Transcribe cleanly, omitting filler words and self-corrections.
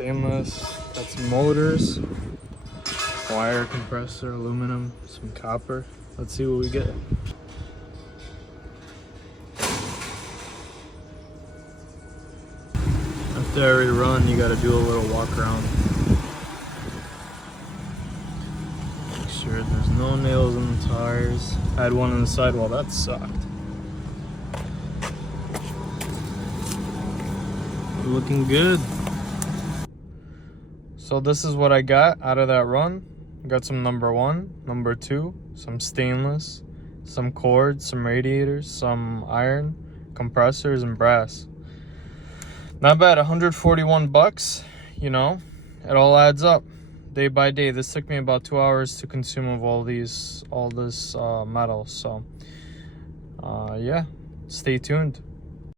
stainless. Got some motors, wire compressor, aluminum, some copper. Let's see what we get. After every run, you gotta do a little walk around. Make sure there's no nails in the tires. I had one on the sidewall, that sucked. Looking good. So this is what I got out of that run. Got some number 1, number 2, some stainless, some cords, some radiators, some iron, compressors, and brass. Not bad, 141 bucks, you know, it all adds up day by day. This took me about 2 hours to consume of all this metal. So yeah, stay tuned.